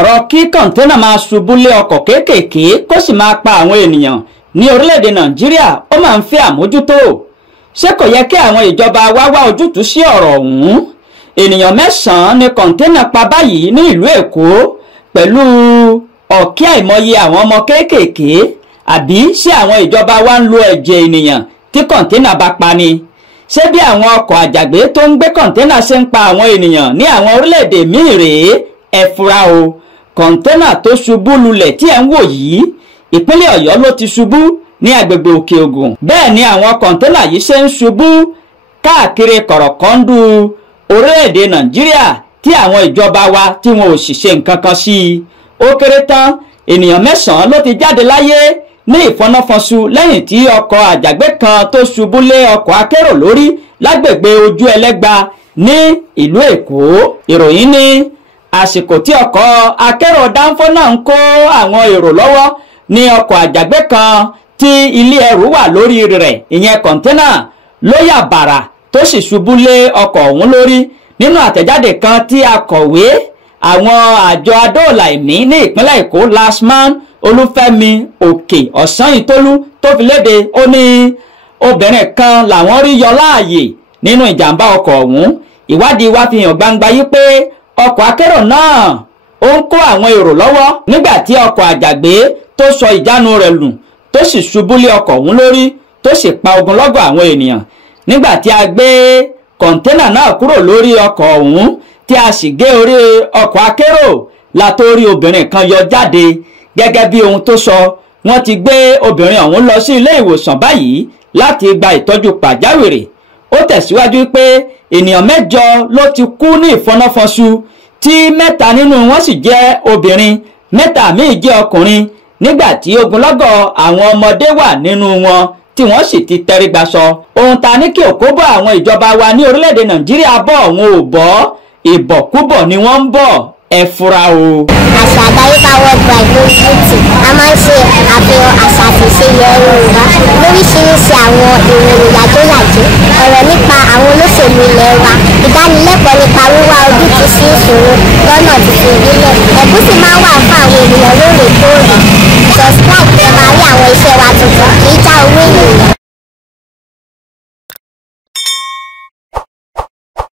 ọ̀rọ̀ kí kọ̀ńténà máa ṣubú lé ọkọ̀ kéékèèké kó sì máa pa àwọn ènìyàn ní orílẹ̀-èdè Nàìjíríà ó máa ń fẹ́ àmójútó. Ṣé kò yẹ kí àwọn ìjọba wá ojútùú sí ọ̀rọ̀ ọ̀hún? Ènìyàn 9 ni kọ̀ńténà pa báyìí ní ìlú Èkó pẹ̀lú ọ̀kẹ́ àìmọye àwọn ọmọ kéékèèké. Àbí ṣé àwọn ìjọba wa ń lo ẹ̀jẹ̀ ènìyàn tí kọ̀ńténà bá pa ni? Ṣé bí àwọn ọkọ̀ àjàgbé tó ń gbé kọ̀ńténà ṣe ń pa àwọn ènìyàn ní àwọn orílẹ̀-èdè míì rèé? Ẹ fura o, kọ̀ńténà tó ṣubú lulẹ̀ tí ẹ̀ ń wò yìí ìpínlẹ̀ Ọ̀yọ́ ló ti ṣubú ní agbègbè Òkè Ògùn. Bẹ́ẹ̀ ni àwọn kọ̀ńténà yìí ṣe ń ṣubú káàkiri kọ̀rọ̀kọ́ndù orílẹ̀-èdè Nàìjíríà tí àwọn ìjọba wa tí wọn ò sì ṣe nǹkan kan sí i. Ó kéré tán ènìyàn 9 ló ti jáde láyé ní ìfọnáfọnṣu lẹ́yìn tí ọkọ̀ àjàgbé kan tó ṣubú lé ọkọ̀ akérò lórí lágbègbè Ojú Ẹlẹ́gba ní ìlú Èkó. Ìròyìn ní àsìkò tí ọkọ̀ akérò dánfó náà ń kó àwọn èrò lọ́wọ́ ní ọkọ̀ àjàgbé kan tí ilé ẹrù wà lórí rẹ̀ ìyẹn kọ̀ńténà ló yà bàrà tó sì ṣubú lé ọkọ̀ ọ̀hún lórí. Nínú àtẹ̀jáde kan tí akọ̀wé àwọn àjọ adóòlà ẹ̀mí ní ìpínlẹ̀ Èkó Lastman Olúfẹ́mi Òkè Ọ̀sányìntólú tó fi léde, ó ní obìnrin kan làwọn rí yọ láàyè nínú ìjàmbá ọkọ̀ ọ̀hún. Ìwádìí wa fi hàn gbangba yí pé ọkọ̀ akérò náà ó ń kó àwọn èrò lọ́wọ́ nígbà tí ọkọ̀ àjàgbé tó sọ ìjánu rẹ̀ lù tó sì ṣubú lé ọkọ̀ ọ̀hún lórí tó sì pa ogunlọ́gọ̀ àwọn ènìyàn. Nígbà tí a gbé kọ̀ńténà náà kúrò lórí ọkọ̀ ọ̀hún tí a sì gé orí ọkọ̀ akérò la tó rí obìnrin kan yọ jáde. Gẹ́gẹ́ bí ohun tó sọ, wọ́n ti gbé obìnrin ọ̀hún lọ sí ilé ìwòsàn báyìí láti gba ìtọ́jú pàjáwìrì. Ó tẹ̀síwájú pé ènìyàn 8 ló ti kú ní ìfọnáfọnṣu tí 3 nínú wọn sì jẹ́ obìnrin, 3 míì jẹ́ ọkùnrin, nígbà tí ogunlọ́gọ̀ àwọn ọmọdé wà nínú wọn tí wọ́n sì ti tẹrígbàsọ. Ohun ta ní kí òkó bọ́ àwọn ìjọba wa ní orílẹ̀-èdè Nàìjíríà bọ̀ wọn ò bọ́, ìbọ̀kúbọ̀ ni wọ́n ń bọ̀. Ẹ fura o. Àṣà àdáyébá worldwide lórí YouTube a máa ń ṣe àfihàn àṣà àtìṣe ilẹ̀ Yorùbá lóríṣiríṣi àwọn ìròyìn yàjóyàjó, ọ̀rọ̀ nípa àwọn olóṣèlú ilẹ̀ wa, ìdánilẹ́kọ̀ọ́ nípa wíwá ojútùú sí ìṣòro lọ́nà tuntun ìbílẹ̀. Ẹ̀bùn sì máa ń wà fún àwọn ènìyàn lóòrèkóòrè. Subscribe